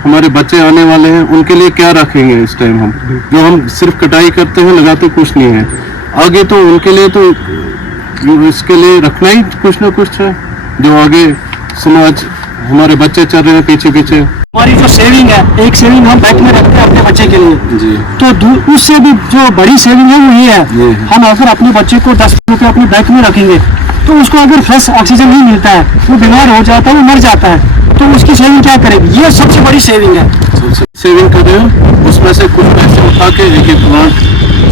हमारे बच्चे आने वाले हैं, उनके लिए क्या रखेंगे इस टाइम हम, जो हम सिर्फ कटाई करते हैं, लगाते कुछ नहीं है। आगे तो उनके लिए तो इसके लिए रखना ही कुछ ना कुछ है, जो आगे समाज हमारे बच्चे चल रहे हैं पीछे पीछे। हमारी जो सेविंग है, एक सेविंग हम बैंक में रखते हैं अपने बच्चे के लिए जी। तो उससे भी जो बड़ी सेविंग है वो ये है, हम अगर अपने बच्चे को 10 रुपये अपने बैंक में रखेंगे तो उसको अगर फ्रेश ऑक्सीजन नहीं मिलता है, वो बीमार हो जाता है, वो मर जाता है, तो उसकी सेविंग क्या करेगी? ये सबसे बड़ी सेविंग है। सेविंग कर रहे हो, उसमें से कुछ पैसे उठा के एक एक प्लॉट,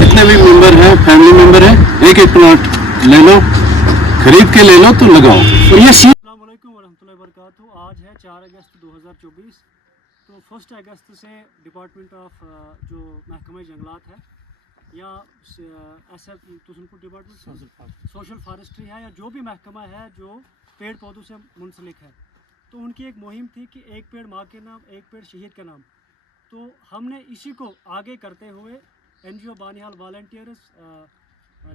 जितने भी मेंबर हैं, फैमिली मेंबर है, एक एक प्लॉट ले लो, खरीद के ले लो तो लगाओ। और ये अस्सलाम वालेकुम वरहमतुल्लाहि वबरकातुहू। आज है 4 अगस्त 2024। तो 1 अगस्त से डिपार्टमेंट ऑफ जो महकमा जंगलात है या SF तुसनपुर डिपार्टमेंट सोशल फॉरेस्ट्री है या जो भी महकमा है जो पेड़ पौधों से मुंसलिक है, तो उनकी एक मुहिम थी कि एक पेड़ माँ के नाम, एक पेड़ शहीद के नाम। तो हमने इसी को आगे करते हुए NGO बानिहाल वॉलंटियर्स,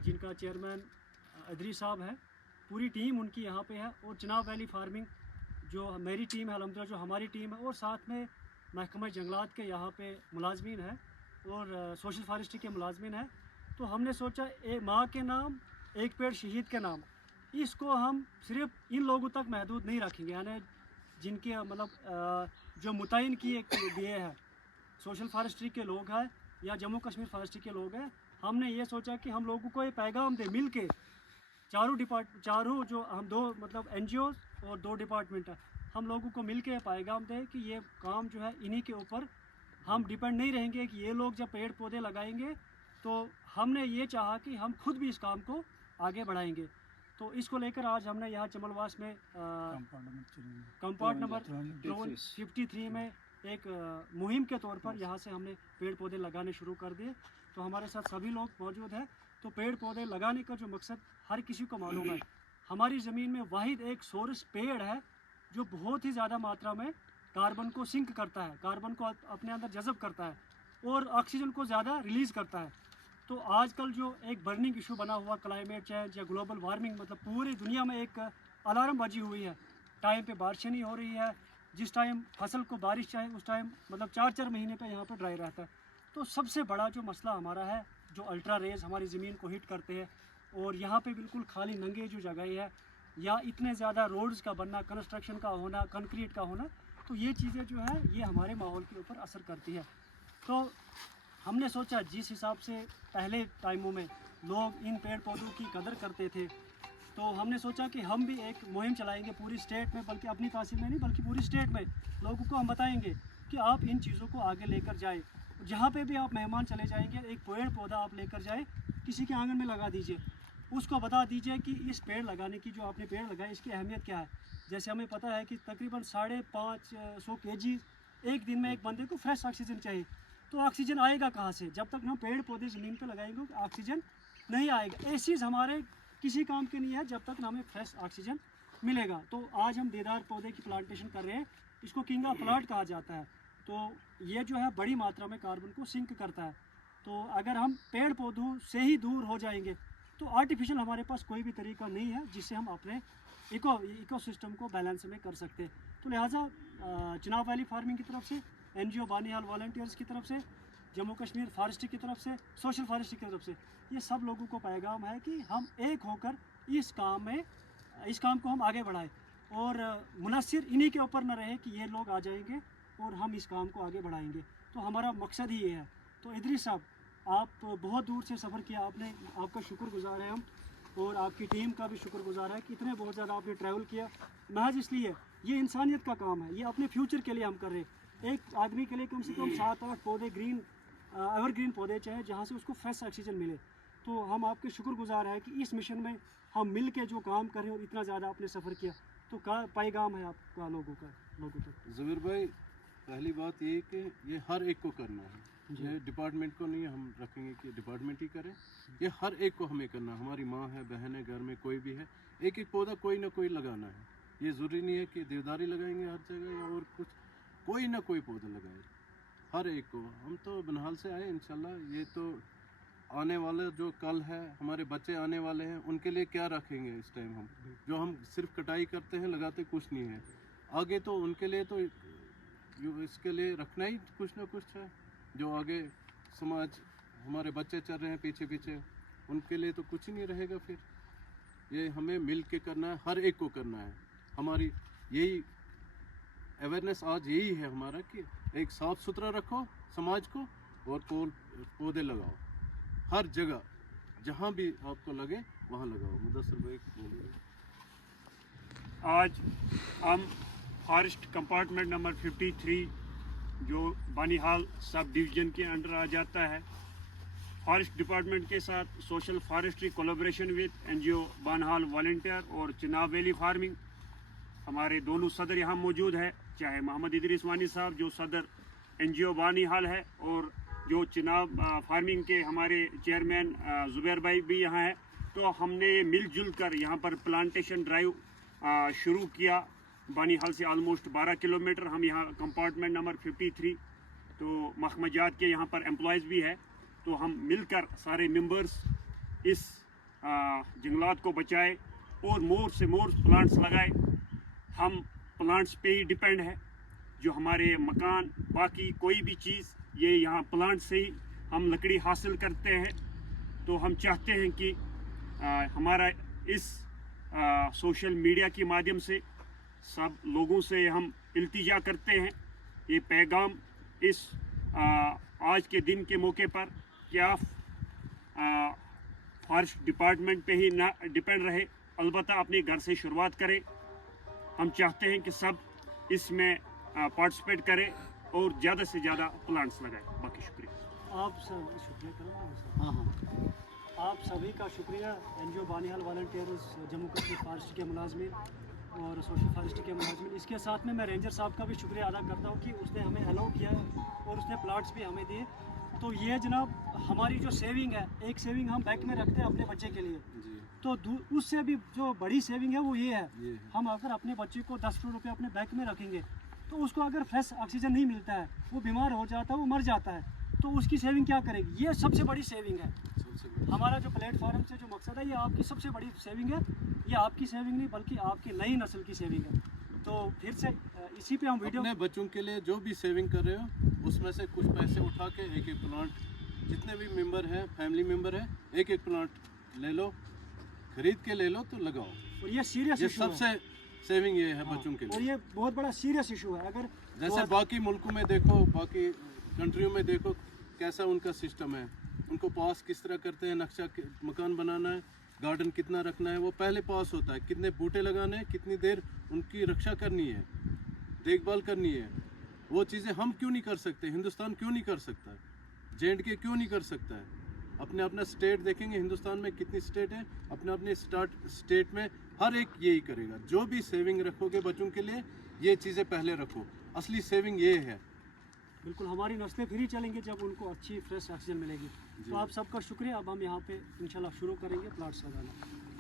जिनका चेयरमैन अदरी साहब है, पूरी टीम उनकी यहाँ पे है, और चिनाब वैली फार्मिंग जो मेरी टीम है, अलहमदुलिल्लाह जो हमारी टीम है, और साथ में महकमा जंगलात के यहाँ पे मुलाजमीन है और सोशल फॉरेस्ट्री के मुलाजमीन है। तो हमने सोचा माँ के नाम एक पेड़ शहीद के नाम, इसको हम सिर्फ इन लोगों तक महदूद नहीं रखेंगे, यानी जिनके मतलब जो मुतयन किए गए हैं, सोशल फॉरेस्ट्री के लोग हैं या जम्मू कश्मीर फॉरेस्ट्री के लोग हैं। हमने ये सोचा कि हम लोगों को ये पैगाम दे मिल के, चारों जो हम दो मतलब NGOs और 2 डिपार्टमेंट है, हम लोगों को मिल के पैगाम दे कि ये काम जो है इन्हीं के ऊपर हम डिपेंड नहीं रहेंगे कि ये लोग जब पेड़ पौधे लगाएंगे तो हमने ये चाहा कि हम खुद भी इस काम को आगे बढ़ाएंगे। तो इसको लेकर आज हमने यहाँ चमलवास में कंपाउंड नंबर 53 में एक मुहिम के तौर पर यहाँ से हमने पेड़ पौधे लगाने शुरू कर दिए। तो हमारे साथ सभी लोग मौजूद हैं। तो पेड़ पौधे लगाने का जो मकसद हर किसी को मालूम है, हमारी ज़मीन में वाहिद एक सोर्स पेड़ है जो बहुत ही ज़्यादा मात्रा में कार्बन को सिंक करता है, कार्बन को अपने अंदर जज़ब करता है और ऑक्सीजन को ज़्यादा रिलीज़ करता है। तो आजकल जो एक बर्निंग इशू बना हुआ क्लाइमेट चेंज या ग्लोबल वार्मिंग, मतलब पूरी दुनिया में एक अलार्म बजी हुई है, टाइम पे बारिशें नहीं हो रही है, जिस टाइम फसल को बारिश चाहिए उस टाइम मतलब 4-4 महीने पे यहाँ पर ड्राई रहता है। तो सबसे बड़ा जो मसला हमारा है, जो अल्ट्रा रेज हमारी ज़मीन को हिट करते हैं, और यहाँ पे बिल्कुल खाली नंगे जो जगह है या इतने ज़्यादा रोड्स का बनना, कंस्ट्रक्शन का होना, कंक्रीट का होना, तो ये चीज़ें जो है ये हमारे माहौल के ऊपर असर करती है। तो हमने सोचा जिस हिसाब से पहले टाइमों में लोग इन पेड़ पौधों की कदर करते थे, तो हमने सोचा कि हम भी एक मुहिम चलाएंगे पूरी स्टेट में, बल्कि अपनी तहसील में नहीं बल्कि पूरी स्टेट में लोगों को हम बताएंगे कि आप इन चीज़ों को आगे लेकर जाए। जहाँ पे भी आप मेहमान चले जाएंगे, एक पेड़ पौधा आप लेकर जाए, किसी के आंगन में लगा दीजिए, उसको बता दीजिए कि इस पेड़ लगाने की, जो आपने पेड़ लगाए, इसकी अहमियत क्या है। जैसे हमें पता है कि तकरीबन 550 kg एक दिन में एक बंदे को फ्रेश ऑक्सीजन चाहिए, तो ऑक्सीजन आएगा कहाँ से? जब तक हम पेड़ पौधे ज़मीन पर लगाएंगे ऑक्सीजन नहीं आएगा। ऐसी चीज़ हमारे किसी काम की नहीं है जब तक हमें फ्रेश ऑक्सीजन मिलेगा। तो आज हम देदार पौधे की प्लांटेशन कर रहे हैं, इसको किंग ऑफ प्लांट कहा जाता है। तो ये जो है बड़ी मात्रा में कार्बन को सिंक करता है। तो अगर हम पेड़ पौधों से ही दूर हो जाएंगे तो आर्टिफिशियल हमारे पास कोई भी तरीका नहीं है जिससे हम अपने इकोसिस्टम को बैलेंस में कर सकते। तो लिहाजा चिनाब वैली फार्मिंग की तरफ से, NGO बानिहाल वॉलंटियर्स की तरफ से, जम्मू कश्मीर फॉरेस्ट्री की तरफ से, सोशल फॉरेस्ट्री की तरफ से, ये सब लोगों को पैगाम है कि हम एक होकर इस काम को हम आगे बढ़ाएं और मुनस्सिर इन्हीं के ऊपर न रहे कि ये लोग आ जाएंगे और हम इस काम को आगे बढ़ाएंगे। तो हमारा मकसद ही ये है। तो इदरी साहब, आप बहुत दूर से सफ़र किया आपने, आपका शुक्रगुजार है हम, और आपकी टीम का भी शुक्रगुजार है कि इतने बहुत ज़्यादा आपने ट्रैवल किया महज इसलिए। ये इंसानियत का काम है, ये अपने फ्यूचर के लिए हम कर रहे हैं। एक आदमी के लिए कम से कम 7-8 पौधे ग्रीन एवरग्रीन पौधे चाहिए जहाँ से उसको फ्रेश ऑक्सीजन मिले। तो हम आपके शुक्रगुजार हैं कि इस मिशन में हम मिल के जो काम कर रहे हैं और इतना ज़्यादा आपने सफ़र किया, तो का पैगाम है आपका लोगों तक? ज़बीर भाई, पहली बात ये कि ये हर एक को करना है, ये डिपार्टमेंट को नहीं हम रखेंगे कि डिपार्टमेंट ही करे, ये हर एक को हमें करना है। हमारी माँ है, बहन है, घर में कोई भी है, एक एक पौधा कोई ना कोई लगाना है। ये ज़रूरी नहीं है कि देवदारी लगाएंगे हर जगह या और कुछ, कोई ना कोई पौधा लगाए हर एक को। हम तो बनहाल से आए, इंशाल्लाह ये तो आने वाला जो कल है, हमारे बच्चे आने वाले हैं, उनके लिए क्या रखेंगे इस टाइम हम, जो हम सिर्फ कटाई करते हैं, लगाते कुछ नहीं है। आगे तो उनके लिए तो इसके लिए रखना ही कुछ ना कुछ है। जो आगे समाज हमारे बच्चे चल रहे हैं पीछे पीछे, उनके लिए तो कुछ ही नहीं रहेगा फिर। ये हमें मिल के करना है, हर एक को करना है। हमारी यही अवेयरनेस आज यही है हमारा कि एक साफ सुथरा रखो समाज को और पौधे लगाओ हर जगह, जहाँ भी आपको लगे वहाँ लगाओ। मुदस्सिर भाई बोलिए। आज हम फॉरेस्ट कंपार्टमेंट नंबर 53 जो बानीहाल सब डिवीज़न के अंडर आ जाता है, फॉरेस्ट डिपार्टमेंट के साथ social forestry collaboration with NGO Banihal volunteer और चिनाब वैली फार्मिंग, हमारे दोनों सदर यहाँ मौजूद है, चाहे मोहम्मद इदरीस वानी साहब जो सदर एनजीओ बानीहाल है और जो चिनाब फार्मिंग के हमारे चेयरमैन ज़ुबैर भाई भी यहाँ है। तो हमने मिलजुल कर यहाँ पर प्लांटेशन ड्राइव शुरू किया। बानीहाल से ऑलमोस्ट 12 किलोमीटर हम यहाँ कंपार्टमेंट नंबर 53, तो महकमा जात के यहाँ पर एम्प्लॉयज़ भी है, तो हम मिलकर सारे मेंबर्स इस जंगलात को बचाए और मोर से मोर प्लांट्स लगाए। हम प्लांट्स पे ही डिपेंड है, जो हमारे मकान बाकी कोई भी चीज़ ये यहाँ प्लांट से ही हम लकड़ी हासिल करते हैं। तो हम चाहते हैं कि हमारा इस सोशल मीडिया के माध्यम से सब लोगों से हम इल्तिजा करते हैं, ये पैगाम इस आज के दिन के मौके पर कि आप फॉरेस्ट डिपार्टमेंट पे ही ना डिपेंड रहे, अलबत्ता अपने घर से शुरुआत करें। हम चाहते हैं कि सब इसमें पार्टिसिपेट करें और ज़्यादा से ज़्यादा प्लांट्स लगाएं। बाकी शुक्रिया। आप सब शुक्रिया करो। हाँ, आप सभी का शुक्रिया, NGO Banihal volunteers, Jammu Kashmir forest के मुलाजमीन और सोशल फॉरेस्ट के मुलाजमीन। इसके साथ में मैं रेंजर साहब का भी शुक्रिया अदा करता हूँ कि उसने हमें अलाउ किया और उसने प्लाट्स भी हमें दिए। तो ये जनाब हमारी जो सेविंग है, एक सेविंग हम बैंक में रखते हैं अपने बच्चे के लिए, तो उससे भी जो बड़ी सेविंग है वो ये है, हम अगर अपने बच्चे को 10 रुपये अपने बैंक में रखेंगे तो उसको अगर फ्रेश ऑक्सीजन नहीं मिलता है, वो बीमार हो जाता है, वो मर जाता है, तो उसकी सेविंग क्या करेगी? ये सबसे बड़ी सेविंग है। हमारा जो प्लेटफॉर्म से जो मकसद है, ये आपकी सबसे बड़ी सेविंग है। ये आपकी सेविंग नहीं बल्कि आपकी नई नस्ल की सेविंग है। तो फिर से इसी पे हम वीडियो अपने बच्चों के लिए जो भी सेविंग कर रहे हो उसमें से कुछ पैसे उठा के एक एक प्लांट, जितने भी मेंबर हैं, फैमिली मेंबर हैं, एक एक प्लांट ले लो, खरीद के ले लो तो लगाओ। और ये सीरियस ये इशू है। सबसे सेविंग ये है बच्चों के और लिए। ये बहुत बड़ा सीरियस इशू है। अगर जैसे बाकी मुल्कों में देखो, बाकी कंट्रियों में देखो कैसा उनका सिस्टम है, उनको पास किस तरह करते हैं, नक्शा मकान बनाना है, गार्डन कितना रखना है, वो पहले पास होता है, कितने बूटे लगाने हैं, कितनी देर उनकी रक्षा करनी है, देखभाल करनी है। वो चीज़ें हम क्यों नहीं कर सकते? हिंदुस्तान क्यों नहीं कर सकता? J&K क्यों नहीं कर सकता है? अपने अपना स्टेट देखेंगे, हिंदुस्तान में कितनी स्टेट है, अपने अपने स्टेट में हर एक यही करेगा। जो भी सेविंग रखोगे बच्चों के लिए, ये चीज़ें पहले रखो। असली सेविंग ये है। बिल्कुल, हमारी नस्लें फिर ही चलेंगी जब उनको अच्छी फ्रेश ऑक्सीजन मिलेगी। तो आप सबका शुक्रिया। अब हम यहाँ पे इंशाल्लाह शुरू करेंगे प्लांट्स लगाना।